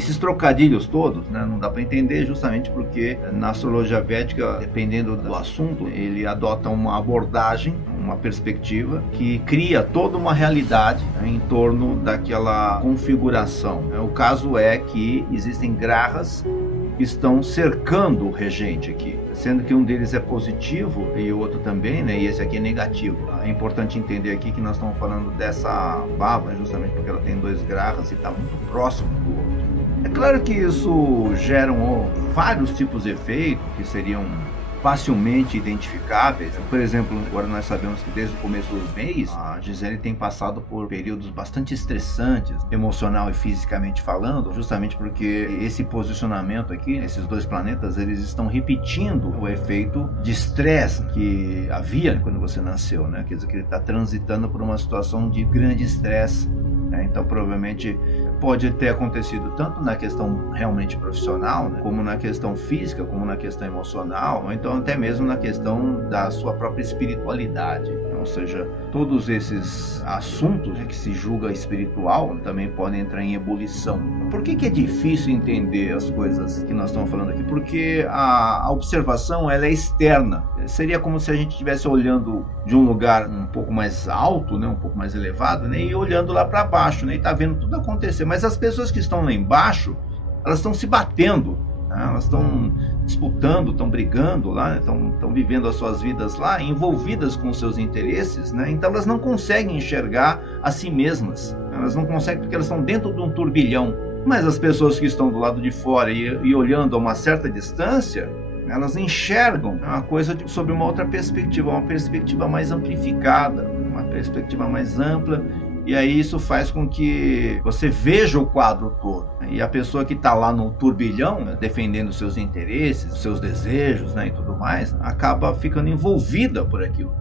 Esses trocadilhos todos, né, não dá para entender justamente porque na astrologia védica, dependendo do assunto, ele adota uma abordagem, uma perspectiva que cria toda uma realidade, né, em torno daquela configuração. O caso é que existem grahas que estão cercando o regente aqui, sendo que um deles é positivo e o outro também, né? E esse aqui é negativo. É importante entender aqui que nós estamos falando dessa baba justamente porque ela tem 2 grahas e está muito próximo do outro. É claro que isso gera vários tipos de efeitos que seriam facilmente identificáveis. Por exemplo, agora nós sabemos que desde o começo do mês a Gisele tem passado por períodos bastante estressantes, emocional e fisicamente falando, justamente porque esse posicionamento aqui, esses 2 planetas, eles estão repetindo o efeito de estresse que havia quando você nasceu, né? Quer dizer que ele está transitando por uma situação de grande estresse, né? Então provavelmente pode ter acontecido tanto na questão realmente profissional, né, como na questão física, como na questão emocional, ou então até mesmo na questão da sua própria espiritualidade. Ou seja, todos esses assuntos que se julga espiritual também podem entrar em ebulição. Por que é difícil entender as coisas que nós estamos falando aqui? Porque a observação ela é externa. Seria como se a gente estivesse olhando de um lugar um pouco mais alto, né, um pouco mais elevado, né, e olhando lá para baixo, né, e está vendo tudo acontecer. Mas as pessoas que estão lá embaixo, elas estão se batendo, né? Elas estão disputando, estão brigando lá, estão vivendo as suas vidas lá, envolvidas com os seus interesses, né? Então elas não conseguem enxergar a si mesmas, elas não conseguem porque elas estão dentro de um turbilhão. Mas as pessoas que estão do lado de fora e olhando a uma certa distância, elas enxergam a coisa sob uma outra perspectiva, uma perspectiva mais amplificada, uma perspectiva mais ampla. E aí isso faz com que você veja o quadro todo. E a pessoa que está lá no turbilhão, né, defendendo seus interesses, seus desejos, né, e tudo mais, acaba ficando envolvida por aquilo.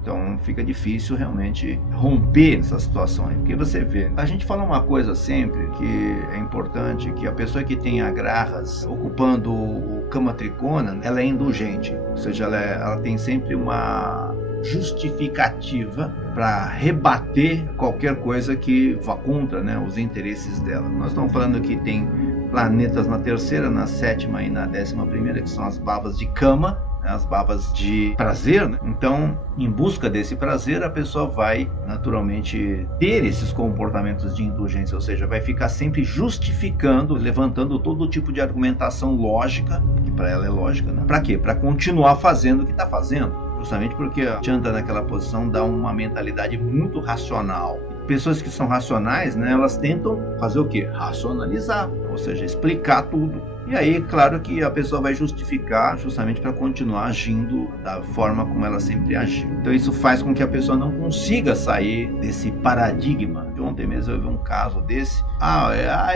Então fica difícil realmente romper essa situação aí. Porque você vê, a gente fala uma coisa sempre que é importante, que a pessoa que tem agrahas ocupando o Kama Trikona, ela é indulgente. Ou seja, ela tem sempre uma justificativa para rebater qualquer coisa que vá contra, né, os interesses dela. Nós estamos falando que tem planetas na 3ª, na 7ª e na 11ª, que são as babas de Kama, né, as babas de prazer, né? Então, em busca desse prazer, a pessoa vai naturalmente ter esses comportamentos de indulgência, ou seja, vai ficar sempre justificando, levantando todo tipo de argumentação lógica, que para ela é lógica, né? Para quê? Para continuar fazendo o que está fazendo. Justamente porque a Chandra naquela posição dá uma mentalidade muito racional. Pessoas que são racionais, né, elas tentam fazer o quê? Racionalizar, ou seja, explicar tudo. E aí, claro que a pessoa vai justificar justamente para continuar agindo da forma como ela sempre agiu. Então isso faz com que a pessoa não consiga sair desse paradigma. Ontem mesmo eu vi um caso desse.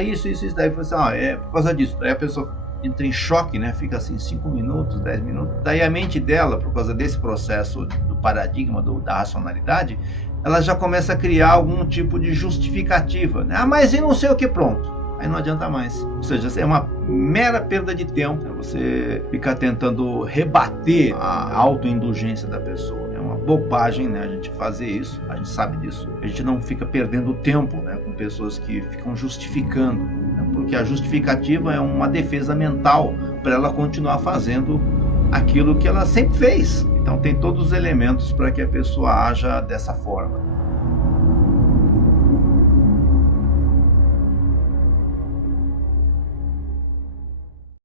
Isso. Daí eu falei assim, por causa disso. Daí a pessoa entra em choque, né? Fica assim 5 minutos, 10 minutos. Daí a mente dela, por causa desse processo do paradigma, da racionalidade, ela já começa a criar algum tipo de justificativa, né? Mas e não sei o que, pronto. Aí não adianta mais. Ou seja, é uma mera perda de tempo, né? Você ficar tentando rebater a autoindulgência da pessoa. É uma bobagem, né? A gente fazer isso, a gente sabe disso. A gente não fica perdendo tempo, né, com pessoas que ficam justificando, né? Porque a justificativa é uma defesa mental para ela continuar fazendo aquilo que ela sempre fez. Então tem todos os elementos para que a pessoa haja dessa forma.